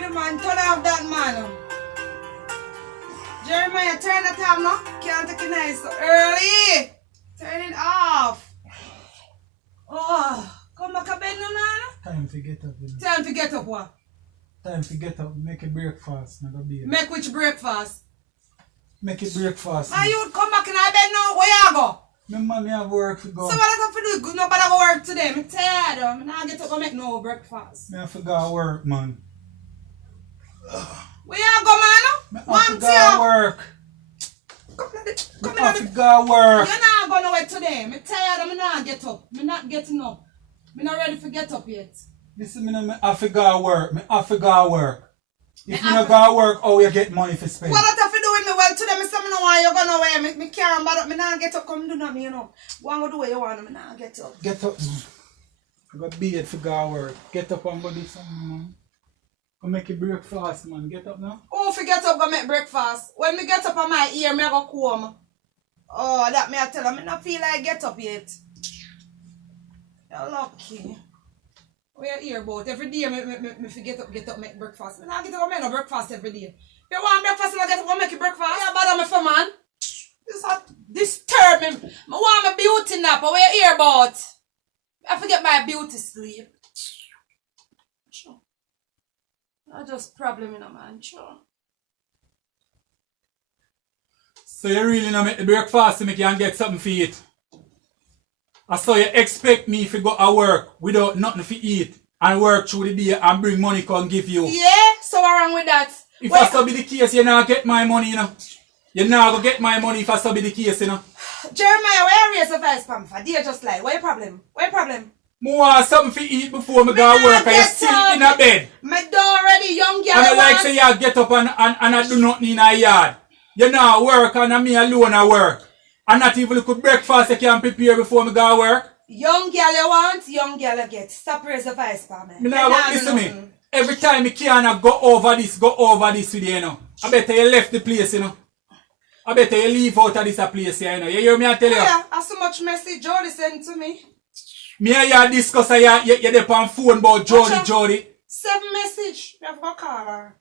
Alright, man, turn off that man. Jeremiah, turn that off now. Can't take it nice so early. Turn it off. Oh, come back a bed now, man. Time to get up. Time to get up, what? Time to get up. Make a breakfast. Make which breakfast? Make it breakfast. My youth come back in our bed now. Where you go? My man, me have work to go. So what I have to do? Good, nobody go work today. I'm tired. I'm not get up and make no breakfast. Me have to go work, man. Where you go, man? Me have to go work. Come Me have to go work. You're not going nowhere today. I'm tired. I'm not get up. I'm not getting up. I'm not ready to get up yet. Listen, me have to go work. Me have to go work. If you don't go work, how you get money for spend? What have to do with me? Well, today, I say I don't want you go nowhere. Me can't bother. Me not get up. Come do nothing, you know. Go and do what you want. Me not get up. Get up, man. I got beard for go work. Get up and go do something, man. Go make a breakfast, man. Get up now. Oh, if you get up, go make breakfast. When me get up on my ear, me go comb. Oh, that me I tell you, me not feel like get up yet. You're lucky. Where your ear about? Every day, me get up, make breakfast. Me not get up, make no breakfast every day. If you want breakfast, you get up, go make your breakfast. Yeah, bother me for man. This is disturbing. I want my beauty nap. Where your ear about? I forget my beauty sleep. Sure. That's just problem in a man, sure. So you really not make the breakfast so me can get something for eat? I saw you expect me to go to work without nothing to eat and work through the day and bring money come give you. Yeah, so what's wrong with that? If I so be the case, you not get my money, you know. You not go get my money if I so be the case, you know. Jeremiah, where are you so fast, Pamfa? Dear just like, what your problem? What your problem? I want something to eat before me go to work and you still in a bed. My door already, young girl. And I like say you get up and I do nothing in a yard. You not work and me alone I work. And not even look at breakfast you can prepare before me go to work. Young girl you want, young girl you get. Stop raising the voice for me. Me now listen to me. Every time you can go over this with you, you know. I better you left the place, you know. I better you leave out of this place, you know. You hear me I tell you? Yeah, I so much message Jody sent to me. Me and you discuss you're there on phone about Jody. 7 message. You have to call her.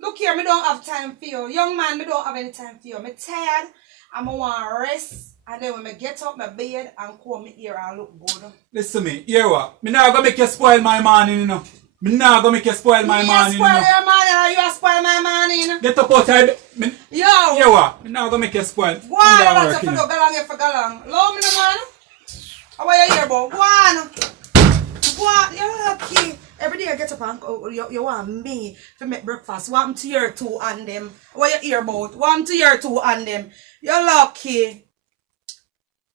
Look here, me don't have time for you. Young man, me don't have any time for you. Me tired. I want to rest. And then when I get up my bed and comb my ear and look good. Listen to me, hear what? Me not gonna make you spoil my morning, you know. Me not gonna make you spoil my morning, you know. You spoil your morning or you spoil my morning? Get up out of bed. Yo! Hear what? Me not gonna make you spoil. Go on, that's a fellow galang if a galang. Love me no man. How are you here, boy? Go on. Go on. You're lucky. Every day I get up and you want me to make breakfast. Want to your 2 and them. What you hear about? Want to your 2 and them. You're lucky.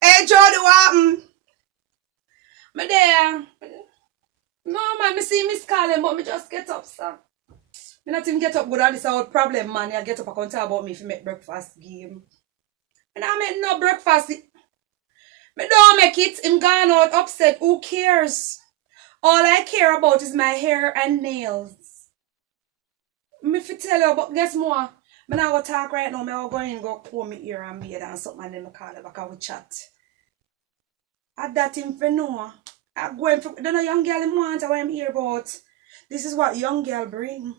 Hey, Jody, what happened? Me there. No, man, me see Miss calling, but me just get up, sir. Me not even get up good on this old problem, man. I get up and come talk about me if you make breakfast game. Me not make no breakfast. Me don't make it. Him gone out upset. Who cares? All I care about is my hair and nails. Me fi tell you, but guess more. Me not go talk right now. Me go in and go comb my ear and beard and something and then me call you back and we chat. At that him for know. I go in for don't know young girl him want what I'm here about. This is what young girl bring.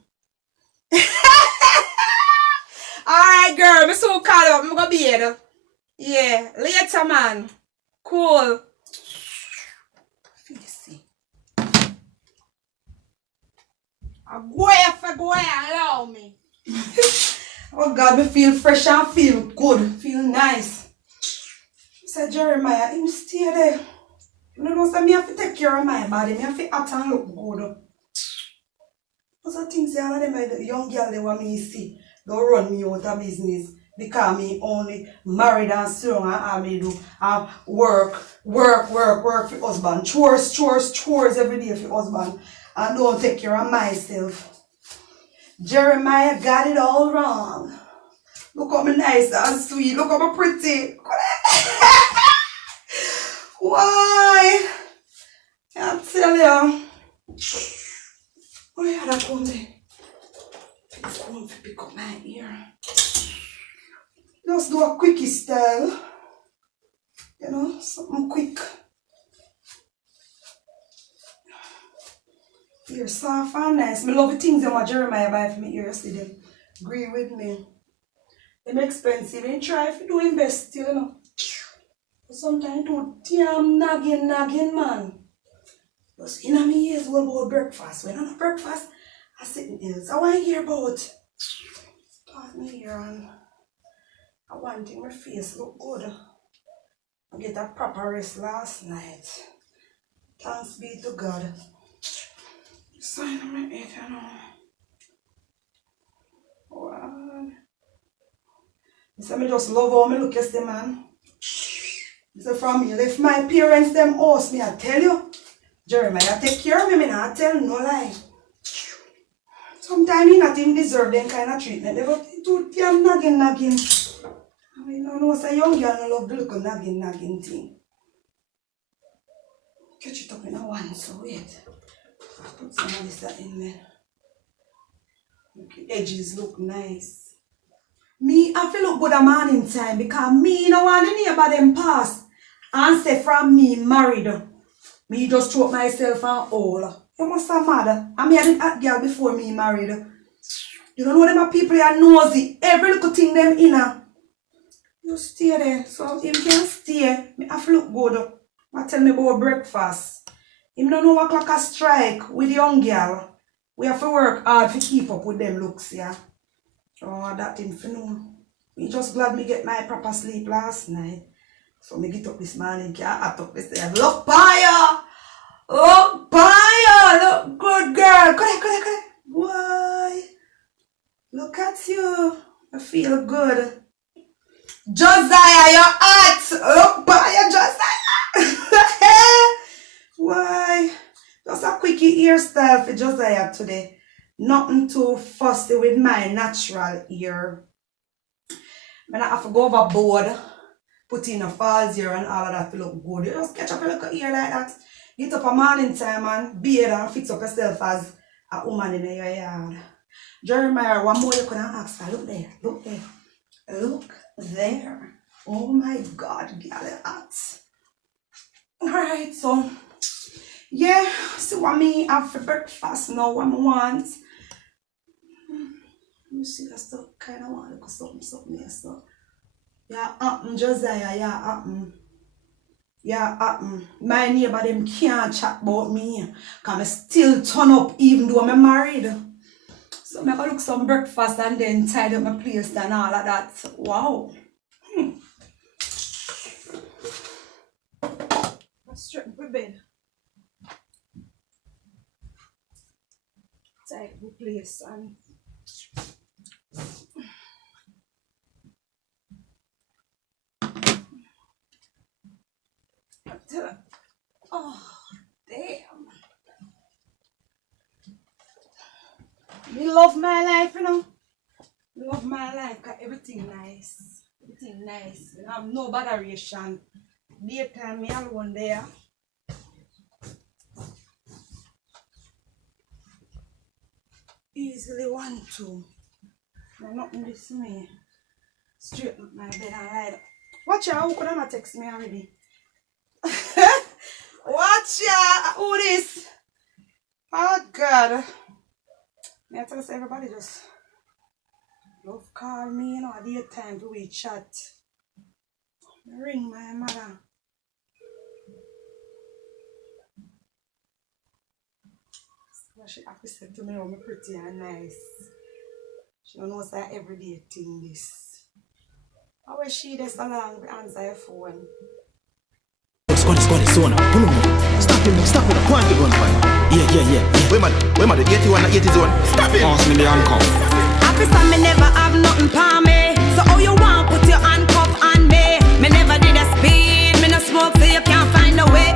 Alright girl, me so call you up. Me go beard. Yeah, later man. Cool. Go allow me. Oh God, me feel fresh and feel good, feel nice. Say Jeremiah, him stay there. You know, so me have to take care of my body. Me have to act and look good. Those are things all of them the young girl they want me to see. They run me out of business because me only married and strong and all me do work for husband. Chores every day for husband. And don't take care of myself. Jeremiah got it all wrong. Look how me nice and sweet. Look how me pretty. Why? I tell you. Oh yeah, that one there. It's going to pick up my ear. Just do a quickie style. You know, something quick. You're soft and nice. I love the things that my Jeremiah buy for me here yesterday. Agree with me. Them expensive. They try if you do invest still, you know. But sometimes do damn nagging, man. Because in my ears, what about breakfast? When I'm not breakfast, I sit in hills. I want to hear about. Start me here and I want to make my face look good. I get a proper rest last night. Thanks be to God. Sign on my head, you know. Wow. So I just love how I look yesterday, man. So from me, if my parents them house me, I tell you, Jeremiah take care of me, I tell no lie. Sometimes he not even deserve them kind of treatment. They go too damn nagging. I mean, no know, say young girl no love the little nagging thing. Catch it up in a one, so wait. Put some of this in there. Okay, edges look nice. Me, I feel look good a morning time because me no want the neighbor them pass and say from me married. Me just choke myself and all. You must have mad. I mean, I did that girl before me married. You don't know them people are nosy. Every little thing them inner. You stay there. So if you can stay, me have to look good. I tell me about breakfast. Him don't know what clock a strike with the young girl. We have to work hard to keep up with them looks, yeah. Oh, that thing for know. Me just glad me get my proper sleep last night. So me get up this morning, I talk this day. Look, Paya! Look, Paya! Look good, girl. Come here. Why? Look at you. I feel good. Josiah, you're hot. Look, Paya, Josiah. Why? Just a quickie hairstyle for Josiah today. Nothing too fussy with my natural hair. I have to go overboard, put in a falls hair and all of that to look good. You just catch up a little hair like that. Get up a morning time and bathe and fix up yourself as a woman in your yard. Jeremiah, one more you can ask for. Look there. Look there. Look there. Oh my God, girl, you're hot. Alright, so yeah, see what me have for breakfast now, what I want. Let me see, I still kind of want to look something here, so. Yeah, Josiah, yeah, my neighbor, them can't chat about me, because I still turn up even though I'm married. So I'm going to look some breakfast and then tidy up my place and all of that. Wow. Let's straighten my bed. Tidy my place and... Oh, damn. Me love my life, you know. Love my life because everything nice. Everything nice. You know, I have no botheration. Daytime, me alone there. Easily 1, 2. No, nothing this me. Straighten up my bed and lie down. Watch out, who could have not text me already? Watch out! Who this? Oh God. I tell us everybody just love call me, you know, at the time to we chat. Ring my mother. So she have to say to me, oh, I'm pretty and nice. She don't know it's like everyday thing this. How is she this along to answer your phone? Stop it, point the gun fire. Yeah. Where man, the 81 and 80 zone. Stop it. Pass me the handcuff. Happy son, me never have nothing for me. So how you want put your handcuff on me? Me never did a speed, me no smoke so you can't find a way.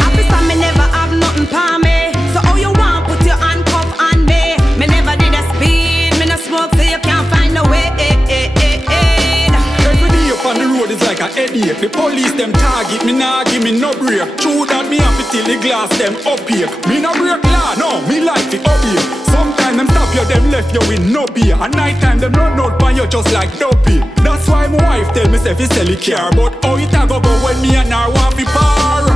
Happy son, me never have nothing for me. So how you want put your handcuff on me? Me never did a speed, me no smoke so you can't find a way. Every day up on the road is like a headache. The police them target me, nah give me no break. True that me have to till the glass them up here. Me no break law, no, me like to obey. Sometimes them stop you, them left you with no beer. At night time them run out by you just like dopey. That's why my wife tell me say fi sell the car. But how it a go when me and her want fi par?